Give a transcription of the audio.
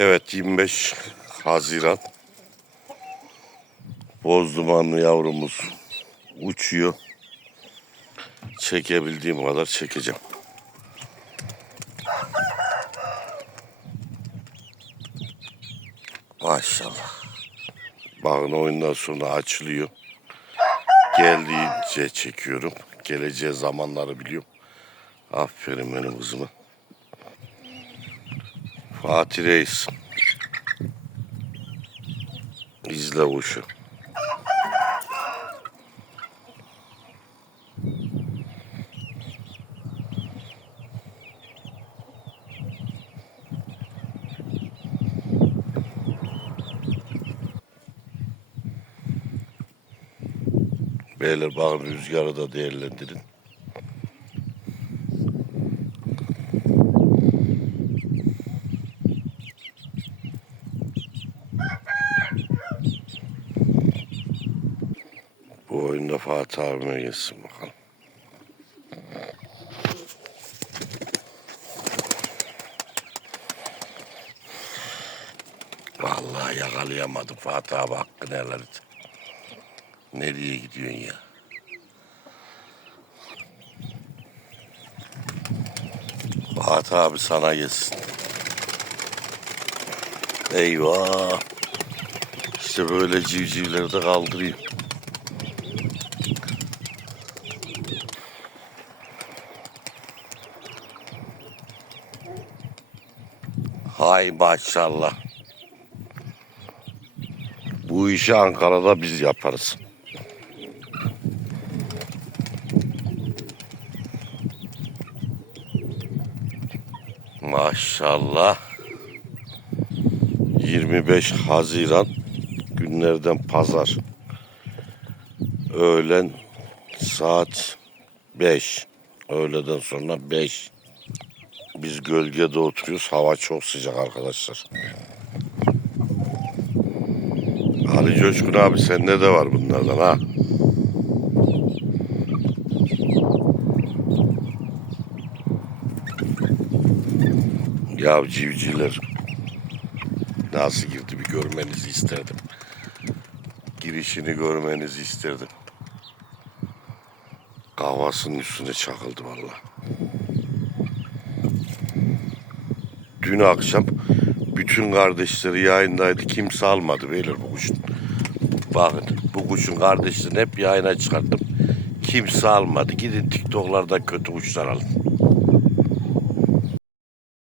Evet 25 Haziran. Bozdumanlı yavrumuz uçuyor. Çekebildiğim kadar çekeceğim. Maşallah. Bakın oyundan sonra açılıyor. Geldiğince çekiyorum. Geleceği zamanları biliyorum. Aferin benim kızıma. Fatih Reis. İzle kuşu. Beyler rüzgarı da değerlendirin. Bu oyunda Fatih abime gelsin bakalım. Vallahi yakalayamadım Fatih abi hakkını helal et. Nereye gidiyorsun ya? Fatih abi sana gelsin. Eyvah. İşte böyle civcivleri de kaldırıyor. Hay maşallah. Bu işi Ankara'da biz yaparız. Maşallah. 25 Haziran günlerden pazar. Öğlen saat 5. Öğleden sonra 5. Biz gölgede oturuyoruz. Hava çok sıcak arkadaşlar. Ali Coşkun abi sende de var bunlardan ha. Ya civcivler nasıl girdi bir görmenizi isterdim. Girişini görmenizi isterdim. Kahvasının üstüne çakıldı valla. Dün akşam bütün kardeşleri yayındaydı. Kimse almadı beyler bu kuşun. Bakın bu kuşun kardeşlerini hep yayına çıkarttım. Kimse almadı. Gidin TikTok'larda kötü kuşlar alın.